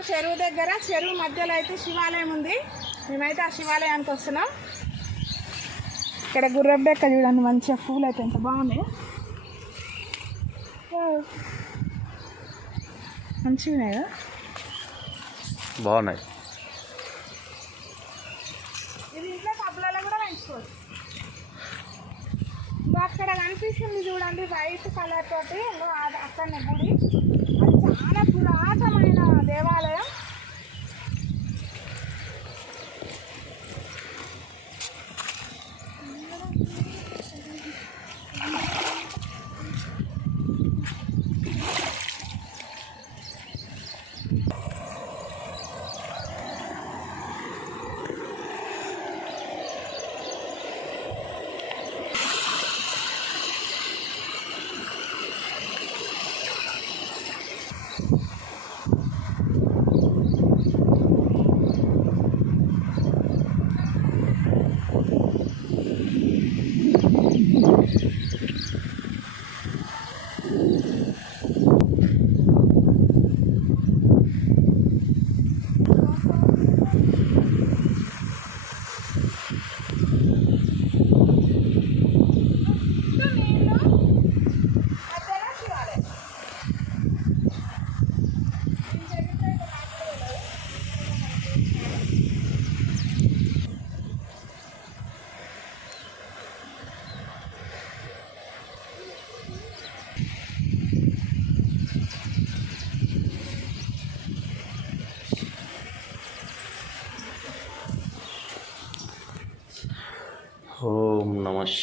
దగ్గర చెరువు మధ్యలో అయితే శివాలయం ఉంది. మేమైతే ఆ శివాలయానికి వస్తున్నాం. ఇక్కడ గుర్రబెక్క చూడండి మంచిగా పూలు అయితే ఎంత బాగున్నాయి మంచిగా ఉన్నాయి కదా? బాగున్నాయి. ఇది ఇంట్లో కూడా పెంచుకోవచ్చు. అక్కడ కనిపిస్తుంది చూడండి వైట్ కలర్ తోటి అక్కడనే గుడి. ม่ว่าเลย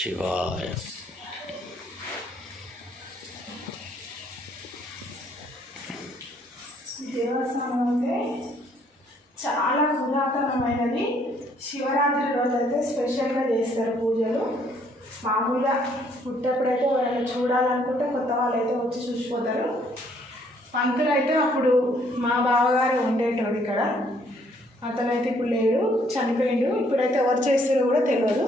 శివాయ. దేవస్థానం అంటే చాలా పురాతనమైనది. శివరాత్రి రోజు అయితే స్పెషల్గా చేస్తారు పూజలు. మామూలుగా పుట్టప్పుడైతే ఎవరైనా చూడాలనుకుంటే కొత్త వాళ్ళు అయితే వచ్చి చూసిపోతారు. పంతులు అయితే అప్పుడు మా బావగారు ఉండేటోడు ఇక్కడ. అతనైతే ఇప్పుడు లేడు చనిపోయిండు. ఇప్పుడైతే ఎవరు చేస్తారో కూడా తెలియదు.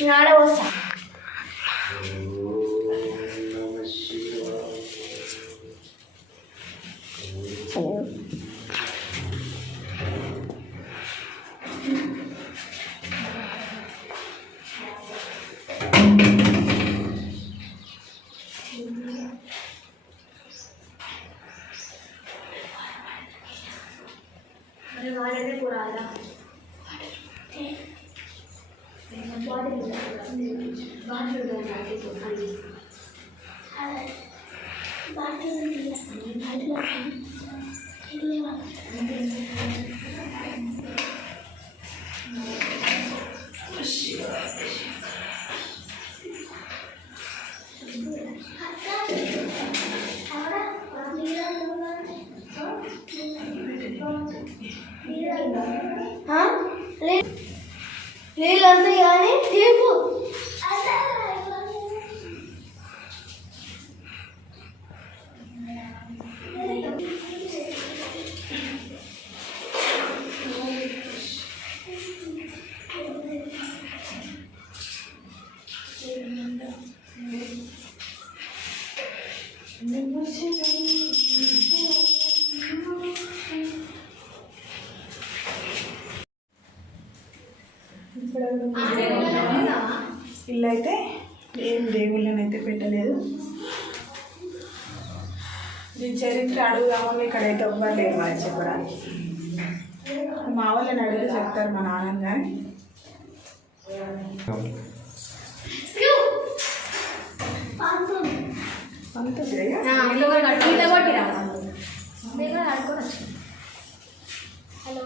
你拿来我 నీళ్ళు ఇల్లు అయితే ఏం దేవుళ్ళని అయితే పెట్టలేదు. ఈ చరిత్ర అడుగుదామని ఇక్కడైతే అయితే లేరు మరి చెప్పడానికి. మా వాళ్ళని అడిగితే చెప్తారు మా నాన్న కానీ you. హలో.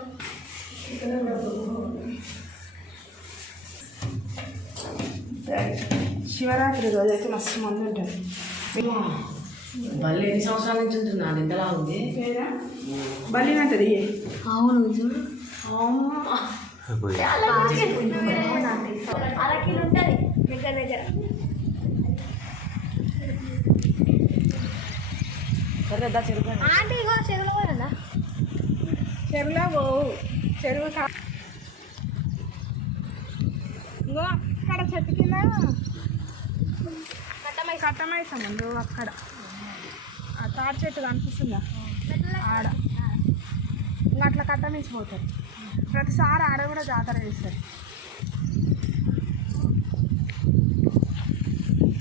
శివరాత్రి రోజు అయితే మస్తు మంది ఉంటుంది మళ్ళీ ఎన్ని సంవత్సరాల నుంచి ఉంటున్నాను ఇంతలా ఉంది? లేదా? బలినంటది అవును. అరకిలో ఉంటుంది దగ్గర దగ్గర. ఆంటీ ఇగో చెరువులో పోయిందా? చెరువులో పోవు. చెరువు ఇంకో అక్కడ చెట్టు కింద కట్టమైసా ముందు అక్కడ. ఆ తాడి చెట్టు కనిపిస్తుందా? ఆడ. ఇంకా అట్లా కట్టమించిపోతారు ప్రతిసారి ఆడ కూడా జాతర చేస్తారు.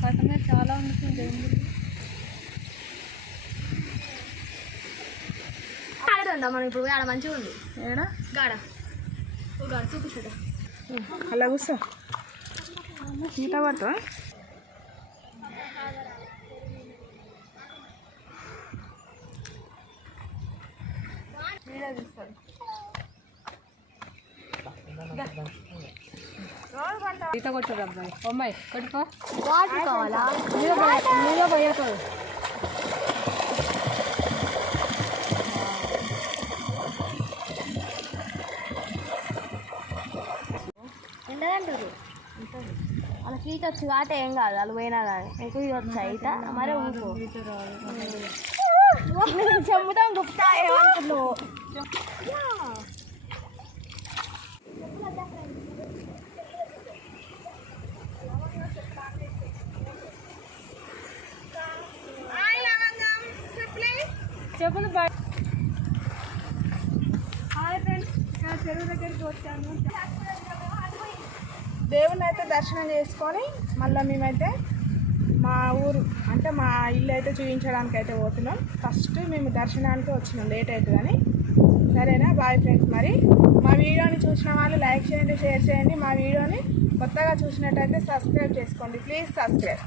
కట్టమే చాలా ఉంటుంది ఉందా మనం ఇప్పుడు ఆడ మంచిగా ఉంది. ఏడా? గాడ. అలా కూర్చో. ఈత పడతావా ఈత అబ్బాయి. అమ్మాయి కొట్టుకో. వాటర్ కావాలా? మీద పోయాకో అంటారు. వాళ్ళ సీట్ వచ్చి కాబట్టి ఏం కాదు వాళ్ళు పోయినా కానీ. ఎక్కువ ఇది అయితే మరే ఊరుకో చెమ్ముతాం గుప్తా ఏమనుకున్నావు చెప్పులు హాయ్ ఫ్రెండ్స్ నా చెరువు దగ్గరికి వచ్చాను. దేవుని అయితే దర్శనం చేసుకొని మళ్ళీ మేమైతే మా ఊరు అంటే మా ఇల్లు అయితే చూపించడానికి అయితే పోతున్నాం. ఫస్ట్ మేము దర్శనానికి వచ్చినాం లేట్ అవుతుందని సరేనా? బాయ్ ఫ్రెండ్స్ మరి మా వీడియోని చూసిన వాళ్ళు లైక్ చేయండి షేర్ చేయండి. మా వీడియోని కొత్తగా చూసినట్టయితే సబ్స్క్రైబ్ చేసుకోండి. Please subscribe